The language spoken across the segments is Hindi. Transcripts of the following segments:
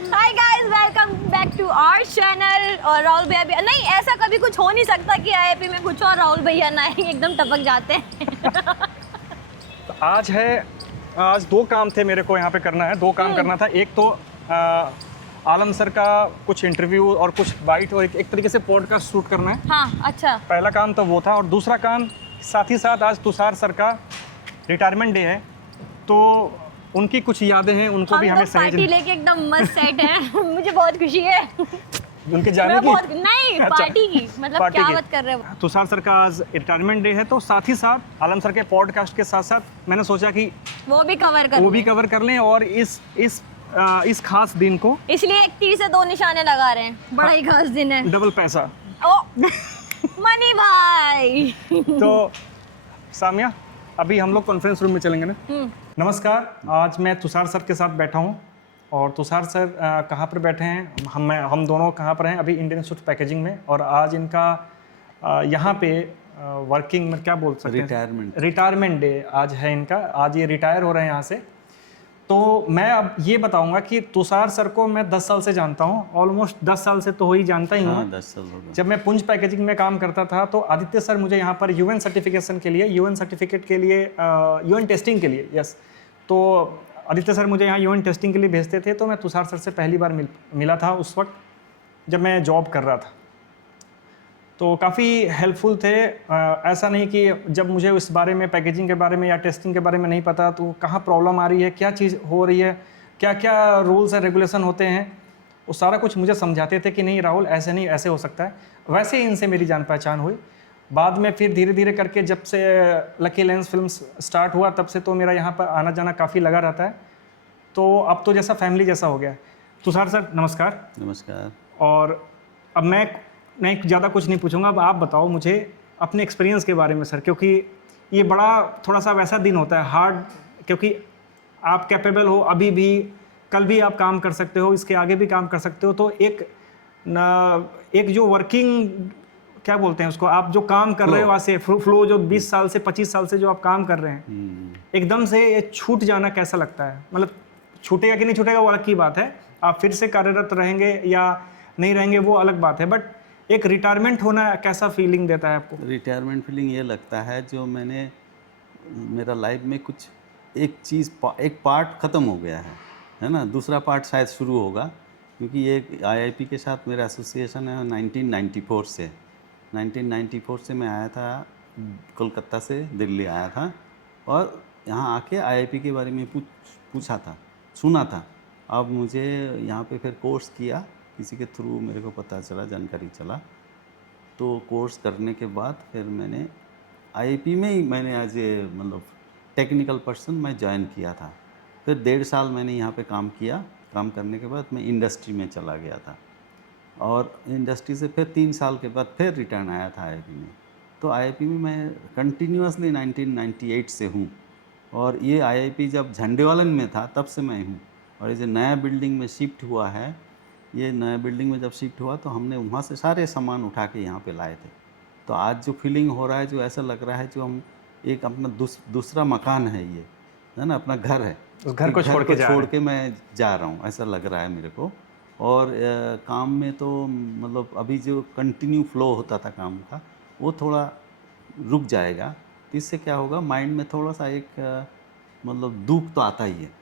Hi guys, welcome back to our channel. और राहुल भैया भी नहीं, ऐसा कभी कुछ हो नहीं सकता कि आईआईपी में कुछ और राहुल भैया ना ही एकदम टपक जाते हैं। तो आज दो काम थे मेरे को यहाँ पे करना है। दो काम करना था। एक तो आलम सर का कुछ इंटरव्यू और कुछ बाइट और एक तरीके से पॉडकास्ट शूट करना है। हाँ, अच्छा। पहला काम तो वो था, और दूसरा काम साथ ही साथ आज तुषार सर का रिटायरमेंट डे है, तो उनकी कुछ यादें हैं, उनको हम भी तो हमें पार्टी लेके एकदम मस्त सेट है। मुझे बहुत खुशी है। उनके जाने मैं की। बहुत नहीं, अच्छा, पार्टी की मतलब पार्टी क्या की। बात कर रहे हो। तुषार सर का आज रिटायरमेंट डे है, तो साथ ही साथ आलम सर के पॉडकास्ट के साथ साथ मैंने सोचा कि वो भी कवर कर वो भी लें। कवर कर लें, और इस खास दिन को इसलिए एक तीर से दो निशाने लगा रहे हैं। बड़ा ही खास दिन है। डबल पैसा। ओ मनी भाई। तो सामिया, अभी हम लोग कॉन्फ्रेंस रूम में चलेंगे ना। नमस्कार, आज मैं तुषार सर के साथ बैठा हूँ, और तुषार सर कहाँ पर बैठे हैं, हम दोनों कहाँ पर हैं अभी? इंडियन इंस्टीट्यूट पैकेजिंग में। और आज इनका यहाँ पे वर्किंग में क्या बोल सकते हैं, रिटायरमेंट डे आज है इनका। आज ये रिटायर हो रहे हैं यहाँ से। तो मैं अब ये बताऊंगा कि तुषार सर को मैं 10 साल से जानता हूँ, ऑलमोस्ट 10 साल से तो हो ही जानता ही हूँ। हाँ, 10 साल हो गए। जब मैं पुंज पैकेजिंग में काम करता था, तो आदित्य सर मुझे यहाँ पर यूएन सर्टिफिकेशन के लिए, यूएन सर्टिफिकेट के लिए, यूएन टेस्टिंग के लिए, यस, तो आदित्य सर मुझे यहाँ यूएन टेस्टिंग के लिए भेजते थे। तो मैं तुषार सर से पहली बार मिला था उस वक्त जब मैं जॉब कर रहा था। तो काफ़ी हेल्पफुल थे। ऐसा नहीं कि जब मुझे उस बारे में, पैकेजिंग के बारे में या टेस्टिंग के बारे में नहीं पता, तो कहाँ प्रॉब्लम आ रही है, क्या चीज़ हो रही है, क्या क्या रूल्स एंड रेगुलेशन होते हैं, वो सारा कुछ मुझे समझाते थे कि नहीं राहुल, ऐसे नहीं, ऐसे हो सकता है। वैसे ही इनसे मेरी जान पहचान हुई। बाद में फिर धीरे धीरे करके जब से लकी लेंस फिल्म्स स्टार्ट हुआ, तब से तो मेरा यहाँ पर आना जाना काफ़ी लगा रहता है। तो अब तो जैसा फैमिली जैसा हो गया है। तुषार सर नमस्कार। नमस्कार। और अब मैं ज़्यादा कुछ नहीं पूछूंगा, अब आप बताओ मुझे अपने एक्सपीरियंस के बारे में सर, क्योंकि ये बड़ा थोड़ा सा वैसा दिन होता है हार्ड, क्योंकि आप कैपेबल हो अभी भी, कल भी आप काम कर सकते हो, इसके आगे भी काम कर सकते हो। तो एक जो वर्किंग क्या बोलते हैं उसको, आप जो काम कर रहे हो आज से फ्लो, जो 20 साल से 25 साल से जो आप काम कर रहे हैं, एकदम से ये छूट जाना कैसा लगता है? मतलब छूटेगा कि नहीं छूटेगा वो अलग की बात है, आप फिर से कार्यरत रहेंगे या नहीं रहेंगे वो अलग बात है, बट एक रिटायरमेंट होना कैसा फीलिंग देता है आपको? रिटायरमेंट फीलिंग ये लगता है जो मेरा लाइफ में कुछ एक पार्ट ख़त्म हो गया है ना। दूसरा पार्ट शायद शुरू होगा, क्योंकि ये आईआईपी के साथ मेरा एसोसिएशन है 1994 से। 1994 से मैं आया था, कोलकाता से दिल्ली आया था, और यहाँ आके आईआईपी के बारे में पूछा था, सुना था। अब मुझे यहाँ पे फिर कोर्स किया, किसी के थ्रू मेरे को पता चला, जानकारी चला। तो कोर्स करने के बाद फिर मैंने आईआईपी में ही एज ए मतलब टेक्निकल पर्सन मैं ज्वाइन किया था। फिर 1.5 साल मैंने यहाँ पे काम किया। काम करने के बाद मैं इंडस्ट्री में चला गया था, और इंडस्ट्री से फिर 3 साल के बाद फिर रिटर्न आया था आईआईपी में। तो आईआईपी में मैं कंटिन्यूसली 1998 से हूँ, और ये आईआईपी जब झंडेवालन में था तब से मैं हूँ। और ये जो नया बिल्डिंग में शिफ्ट हुआ है, ये नया बिल्डिंग में जब शिफ्ट हुआ तो हमने वहाँ से सारे सामान उठा के यहाँ पे लाए थे। तो आज जो फीलिंग हो रहा है, जो ऐसा लग रहा है जो हम एक अपना दूसरा मकान है, ये है ना, अपना घर है, उस घर को छोड़ के मैं जा रहा हूँ, ऐसा लग रहा है मेरे को। और काम में तो मतलब अभी जो कंटिन्यू फ्लो होता था काम का, वो थोड़ा रुक जाएगा। तो इससे क्या होगा, माइंड में थोड़ा सा एक मतलब दुख तो आता ही है।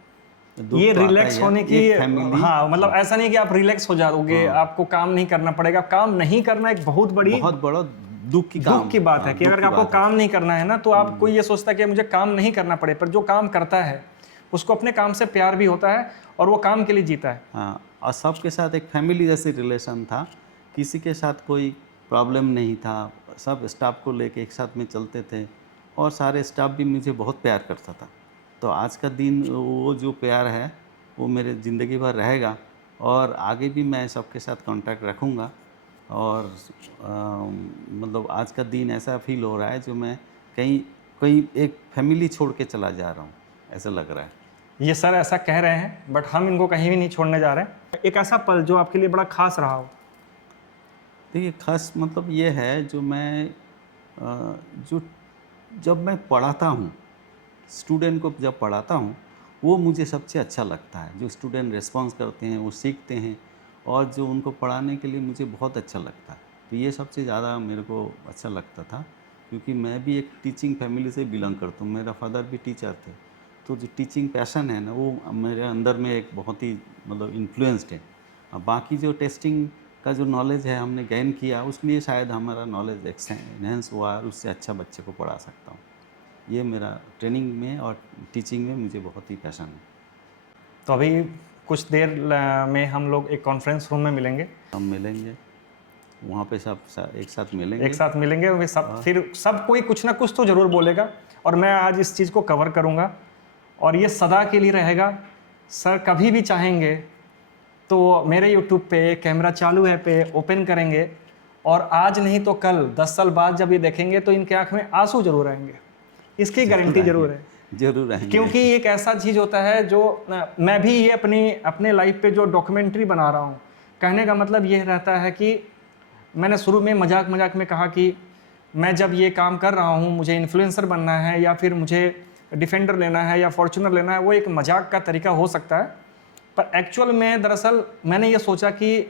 ये रिलैक्स होने की, हाँ, मतलब हाँ, ऐसा नहीं कि आप रिलैक्स हो जाओगे, हाँ, आपको काम नहीं करना पड़ेगा। काम नहीं करना एक बहुत बड़ा दुख की बात है कि अगर आपको काम नहीं करना है ना, तो आप कोई ये सोचता है कि मुझे काम नहीं करना पड़े, पर जो काम करता है उसको अपने काम से प्यार भी होता है, और वो काम के लिए जीता है। हाँ, और सबके साथ एक फैमिली जैसी रिलेशन था, किसी के साथ कोई प्रॉब्लम नहीं था, सब स्टाफ को लेके एक साथ में चलते थे, और सारे स्टाफ भी मुझे बहुत प्यार करता था। तो आज का दिन वो जो प्यार है वो मेरे ज़िंदगी भर रहेगा, और आगे भी मैं सबके साथ कांटेक्ट रखूँगा। और मतलब आज का दिन ऐसा फील हो रहा है जो मैं कहीं एक फैमिली छोड़ के चला जा रहा हूँ, ऐसा लग रहा है। ये सर ऐसा कह रहे हैं, बट हम इनको कहीं भी नहीं छोड़ने जा रहे हैं। एक ऐसा पल जो आपके लिए बड़ा खास रहा हो? देखिए, खास मतलब ये है जो जब मैं पढ़ाता हूँ, स्टूडेंट को जब पढ़ाता हूँ, वो मुझे सबसे अच्छा लगता है। जो स्टूडेंट रिस्पॉन्स करते हैं, वो सीखते हैं, और जो उनको पढ़ाने के लिए मुझे बहुत अच्छा लगता है। तो ये सबसे ज़्यादा मेरे को अच्छा लगता था, क्योंकि मैं भी एक टीचिंग फैमिली से बिलोंग करता हूँ। मेरा फादर भी टीचर थे, तो जो टीचिंग पैशन है ना, वो मेरे अंदर में एक बहुत ही मतलब इन्फ्लुएंस्ड है। अब बाकी जो टेस्टिंग का जो नॉलेज है हमने गेन किया, उसलिए शायद हमारा नॉलेज एनहेंस हुआ और उससे अच्छा बच्चे को पढ़ा सकता हूँ। ये मेरा ट्रेनिंग में और टीचिंग में मुझे बहुत ही पैशन है। तो अभी कुछ देर में हम लोग एक कॉन्फ्रेंस रूम में मिलेंगे, हम मिलेंगे वहाँ पे, सब एक साथ मिलेंगे। एक साथ मिलेंगे, वे सब फिर सब कोई कुछ ना कुछ तो ज़रूर बोलेगा, और मैं आज इस चीज़ को कवर करूँगा, और ये सदा के लिए रहेगा। सर कभी भी चाहेंगे तो मेरे यूट्यूब पे कैमरा चालू है पे ओपन करेंगे, और आज नहीं तो कल 10 साल बाद जब ये देखेंगे तो इनके आँख में आंसू जरूर आएंगे, इसकी गारंटी जरूर है। जरूर आएंगे, क्योंकि एक ऐसा चीज़ होता है जो मैं भी ये अपने लाइफ पे जो डॉक्यूमेंट्री बना रहा हूँ, कहने का मतलब ये रहता है कि मैंने शुरू में मजाक में कहा कि मैं जब ये काम कर रहा हूँ, मुझे इन्फ्लुएंसर बनना है या फिर मुझे डिफेंडर लेना है या फॉर्च्यूनर लेना है, वो एक मजाक का तरीका हो सकता है। पर एक्चुअल में दरअसल मैंने ये सोचा कि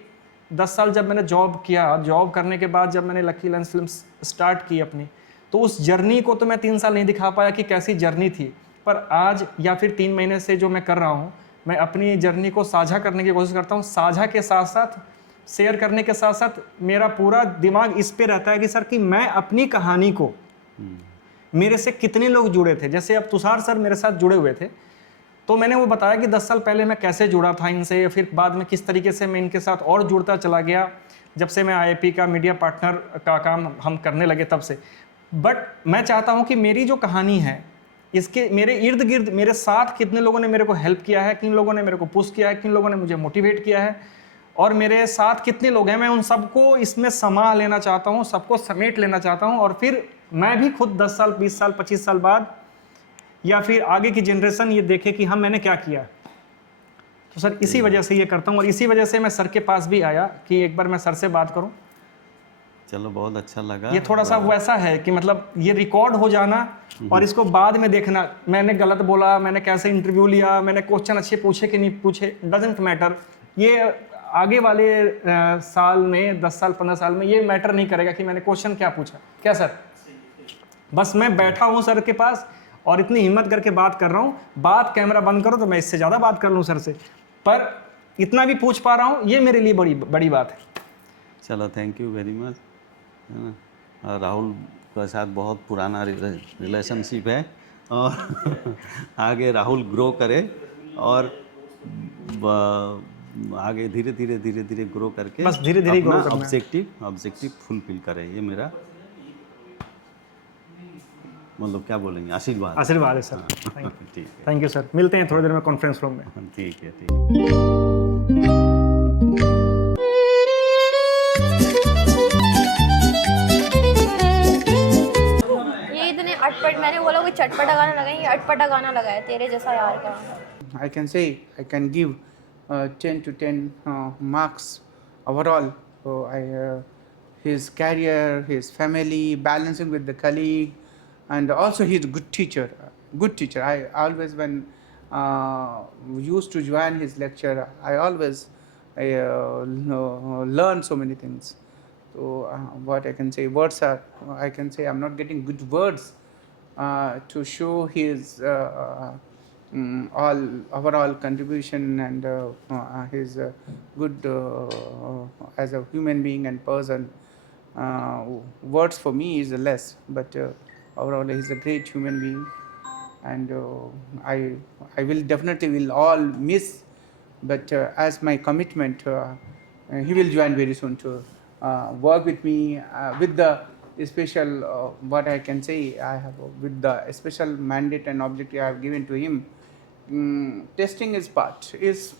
10 साल जब मैंने जॉब किया, जॉब करने के बाद जब मैंने लकी लेंस फिल्म्स स्टार्ट की अपनी, तो उस जर्नी को तो मैं 3 साल नहीं दिखा पाया कि कैसी जर्नी थी, पर आज या फिर 3 महीने से जो मैं कर रहा हूँ, मैं अपनी जर्नी को साझा करने की कोशिश करता हूँ। साझा के साथ साथ, शेयर करने के साथ साथ मेरा पूरा दिमाग इस पे रहता है कि सर कि मैं अपनी कहानी को, मेरे से कितने लोग जुड़े थे। जैसे अब तुषार सर मेरे साथ जुड़े हुए थे, तो मैंने वो बताया कि 10 साल पहले मैं कैसे जुड़ा था इनसे, फिर बाद में किस तरीके से मैं इनके साथ और जुड़ता चला गया जब से मैं IIP का मीडिया पार्टनर का काम हम करने लगे तब से। बट मैं चाहता हूँ कि मेरी जो कहानी है, इसके मेरे इर्द गिर्द मेरे साथ कितने लोगों ने मेरे को हेल्प किया है, किन लोगों ने मेरे को पुश किया है, किन लोगों ने मुझे मोटिवेट किया है, और मेरे साथ कितने लोग हैं, मैं उन सबको इसमें समा लेना चाहता हूँ, सबको समेट लेना चाहता हूँ। और फिर मैं भी खुद 10 साल 20 साल 25 साल बाद या फिर आगे की जनरेशन ये देखे कि हाँ मैंने क्या किया। तो सर इसी वजह से ये करता हूँ, और इसी वजह से मैं सर के पास भी आया कि एक बार मैं सर से बात करूँ। चलो, बहुत अच्छा लगा। ये थोड़ा सा वैसा है कि मतलब ये रिकॉर्ड हो जाना और इसको बाद में देखना, मैंने गलत बोला, मैंने कैसे इंटरव्यू लिया, मैंने क्वेश्चन अच्छे पूछे कि नहीं पूछे, डजेंट मैटर। ये आगे वाले साल में 10 साल 15 साल में ये मैटर नहीं करेगा कि मैंने क्वेश्चन क्या पूछा। क्या सर? बस मैं बैठा हूँ सर के पास और इतनी हिम्मत करके बात कर रहा हूँ। बात कैमरा बंद करो तो मैं इससे ज़्यादा बात कर लूँ सर से, पर इतना भी पूछ पा रहा हूँ, ये मेरे लिए बड़ी बात है। चलो, थैंक यू वेरी मच, है ना। और राहुल के साथ बहुत पुराना रिलेशनशिप है, और आगे राहुल ग्रो करे और आगे धीरे धीरे ग्रो करके बस धीरे ग्रो करना, ऑब्जेक्टिव फुलफिल करे। ये मेरा मतलब क्या बोलेंगे, आशीर्वाद है सर। ठीक है, थैंक यू सर। मिलते हैं थोड़ी देर में कॉन्फ्रेंस रूम में। ठीक है। ये इतने अटपट, मैंने बोला कोई चटपटा गाना लगाएं, ये अटपटा गाना लगाया तेरे जैसा यार का। I can say I can give 10 to 10 marks overall. So his career, his family, balancing with the colleague, and also he's a good teacher. Good teacher. I always, when used to join his lecture, I always learn so many things. So what I can say, words are, I can say I'm not getting good words to show his all overall contribution and his good as a human being and person. Words for me is less, but overall he's a great human being, and I will definitely will all miss, but as my commitment, he will join very soon to work with me with the special what I can say I have with the special mandate and objective I have given to him. Testing is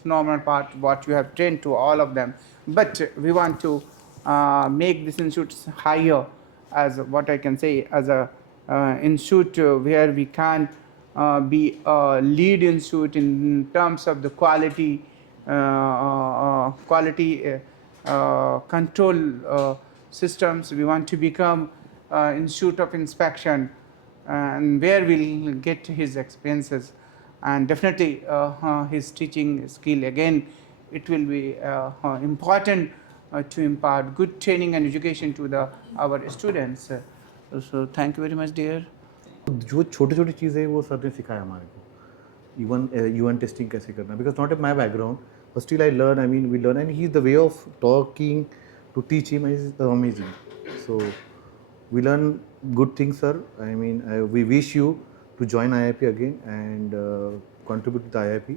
normal part what you have trained to all of them, but we want to make this institute higher as what I can say as a institute where we can be a lead institute in terms of the quality control systems. We want to become institute of inspection, and where we'll get his experiences. and definitely his teaching skill again, it will be important to impart good training and education to our students. So thank you very much, dear. जो छोटी छोटी चीज़ें हैं वो सर ने सिखाया हमारे को, इवन यूएन टेस्टिंग कैसे करना, because not a my background, but still I learn, I mean we learn, and he is the way of talking to teach him is amazing. So we learn good things sir. I mean we wish you to join IIP again and contribute to the IIP.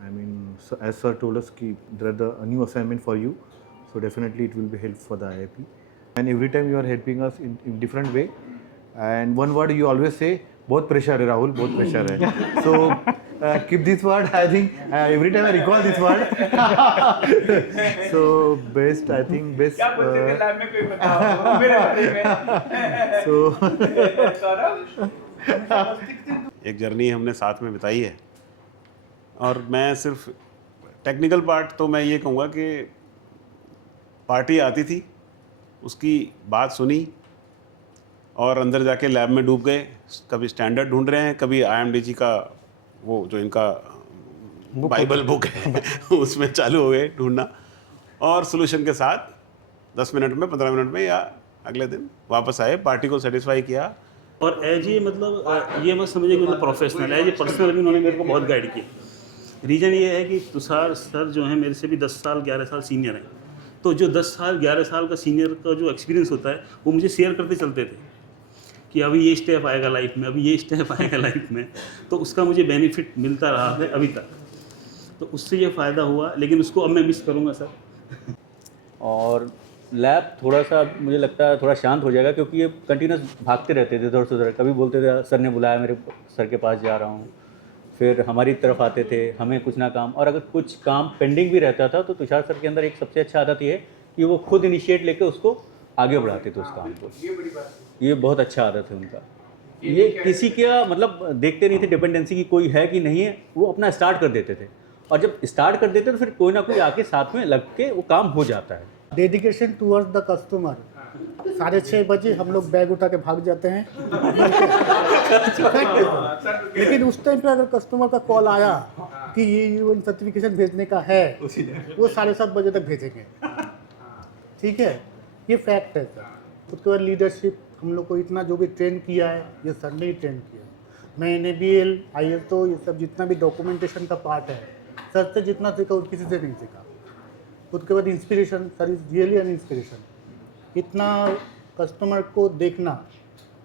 I mean, so as sir told us, there are a new assignment for you, so definitely it will be help for the IIP. And every time you are helping us in different way. And one word you always say, बहुत pressure है राहुल, बहुत pressure है. So keep this word. I think every time I recall this word. So best, I think best. क्या बोलते थे लैब में कोई बताओ मेरे बारे में. So एक जर्नी हमने साथ में बिताई है, और मैं सिर्फ टेक्निकल पार्ट तो मैं ये कहूँगा कि पार्टी आती थी, उसकी बात सुनी और अंदर जाके लैब में डूब गए. कभी स्टैंडर्ड ढूंढ रहे हैं, कभी IMDG का वो जो इनका बाइबल बुक है उसमें चालू हो गए ढूंढना, और सोल्यूशन के साथ 10 मिनट में, 15 मिनट में, या अगले दिन वापस आए, पार्टी को सेटिस्फाई किया. और एज ये मतलब ये मत समझिए कि मतलब प्रोफेशनल, एज ए पर्सनल भी उन्होंने मेरे को बहुत गाइड किया. रीज़न ये है कि तुषार सर जो है मेरे से भी 10 साल 11 साल सीनियर हैं, तो जो 10 साल 11 साल का सीनियर का जो एक्सपीरियंस होता है वो मुझे शेयर करते चलते थे कि अभी ये स्टेप आएगा लाइफ में, अभी ये स्टेप आएगा लाइफ में, तो उसका मुझे बेनिफिट मिलता रहा है अभी तक. तो उससे ये फ़ायदा हुआ, लेकिन उसको अब मैं मिस करूँगा सर. और लैब थोड़ा सा मुझे लगता है थोड़ा शांत हो जाएगा, क्योंकि ये कंटिन्यूस भागते रहते थे इधर से उधर. कभी बोलते थे सर ने बुलाया, मेरे सर के पास जा रहा हूँ, फिर हमारी तरफ आते थे, हमें कुछ ना काम, और अगर कुछ काम पेंडिंग भी रहता था तो तुषार सर के अंदर एक सबसे अच्छा आदत ये है कि वो खुद इनिशिएट लेके उसको आगे बढ़ाते थे उस काम को. ये बहुत अच्छा आदत है उनका. ये किसी का मतलब देखते नहीं थे डिपेंडेंसी की कोई है कि नहीं है, वो अपना स्टार्ट कर देते थे, और जब स्टार्ट कर देते तो फिर कोई ना कोई आके साथ में लग के वो काम हो जाता है. Dedication towards the customer. 6:30 बजे हम लोग बैग उठा के भाग जाते हैं. लेकिन उस टाइम पे अगर कस्टमर का कॉल आया कि ये यूएन सर्टिफिकेशन भेजने का है, वो 7:30 बजे तक भेजेंगे. ठीक है, ये फैक्ट है सर. उसके बाद लीडरशिप हम लोग को इतना जो भी ट्रेन किया है, ये सर ने ही ट्रेन किया. मैं NABL, ISO, ये सब जितना भी डॉक्यूमेंटेशन का पार्ट है, सर से जितना सीखा और किसी से नहीं सीखा. उसके बाद inspiration, sir is really an inspiration. इतना कस्टमर को देखना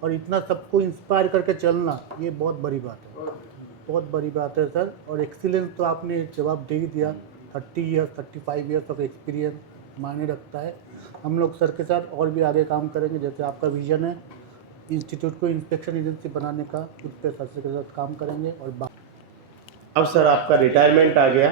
और इतना सबको इंस्पायर करके चलना, ये बहुत बड़ी बात है, बहुत बड़ी बात है सर. और एक्सीलेंस तो आपने जवाब दे ही दिया. 30 ईयर्स 35 ईयर्स ऑफ एक्सपीरियंस मायने रखता है. हम लोग सर के साथ और भी आगे काम करेंगे. जैसे आपका विजन है इंस्टीट्यूट को इंस्पेक्शन एजेंसी बनाने का, उस पर सर के साथ काम करेंगे. और अब सर आपका रिटायरमेंट आ गया,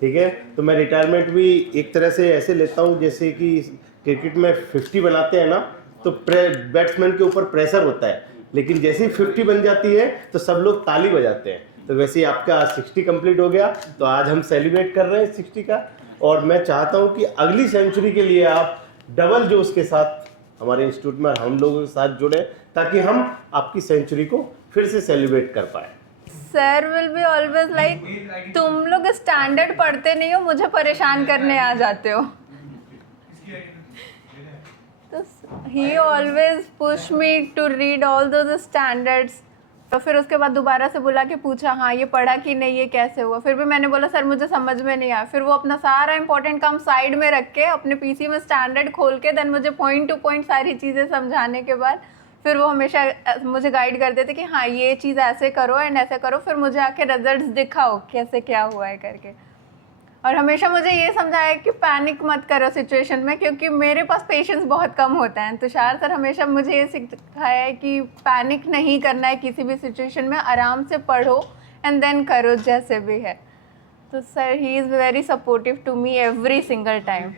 ठीक है, तो मैं रिटायरमेंट भी एक तरह से ऐसे लेता हूँ जैसे कि क्रिकेट में 50 बनाते हैं ना, तो बैट्समैन के ऊपर प्रेशर होता है, लेकिन जैसे ही 50 बन जाती है तो सब लोग ताली बजाते हैं. तो वैसे ही आपका 60 कंप्लीट हो गया, तो आज हम सेलिब्रेट कर रहे हैं 60 का. और मैं चाहता हूँ कि अगली सेंचुरी के लिए आप डबल जोश के साथ हमारे इंस्टीट्यूट में हम लोगों के साथ जुड़े, ताकि हम आपकी सेंचुरी को फिर से सेलिब्रेट कर पाए. Sir will be always like, तुम लोग स्टैंडर्ड पढ़ते नहीं हो, मुझे परेशान करने आ जाते हो. तो he always push me to read all those standards. तो फिर उसके बाद दोबारा से बुला के पूछा, हाँ ये पढ़ा कि नहीं, ये कैसे हुआ. फिर भी मैंने बोला सर मुझे समझ में नहीं आया. फिर वो अपना सारा इंपॉर्टेंट काम साइड में रख के अपने PC में स्टैंडर्ड खोल के देन मुझे पॉइंट टू पॉइंट सारी चीज़ें समझाने के बाद फिर वो हमेशा मुझे गाइड करते थे कि हाँ ये चीज़ ऐसे करो एंड ऐसे करो. फिर मुझे आके रिजल्ट्स दिखाओ कैसे क्या हुआ है करके. और हमेशा मुझे ये समझाया कि पैनिक मत करो सिचुएशन में, क्योंकि मेरे पास पेशेंस बहुत कम होता है. तुषार सर हमेशा मुझे ये सिखाया है कि पैनिक नहीं करना है किसी भी सिचुएशन में, आराम से पढ़ो एंड देन करो जैसे भी है. तो sir he is very supportive to me every single time.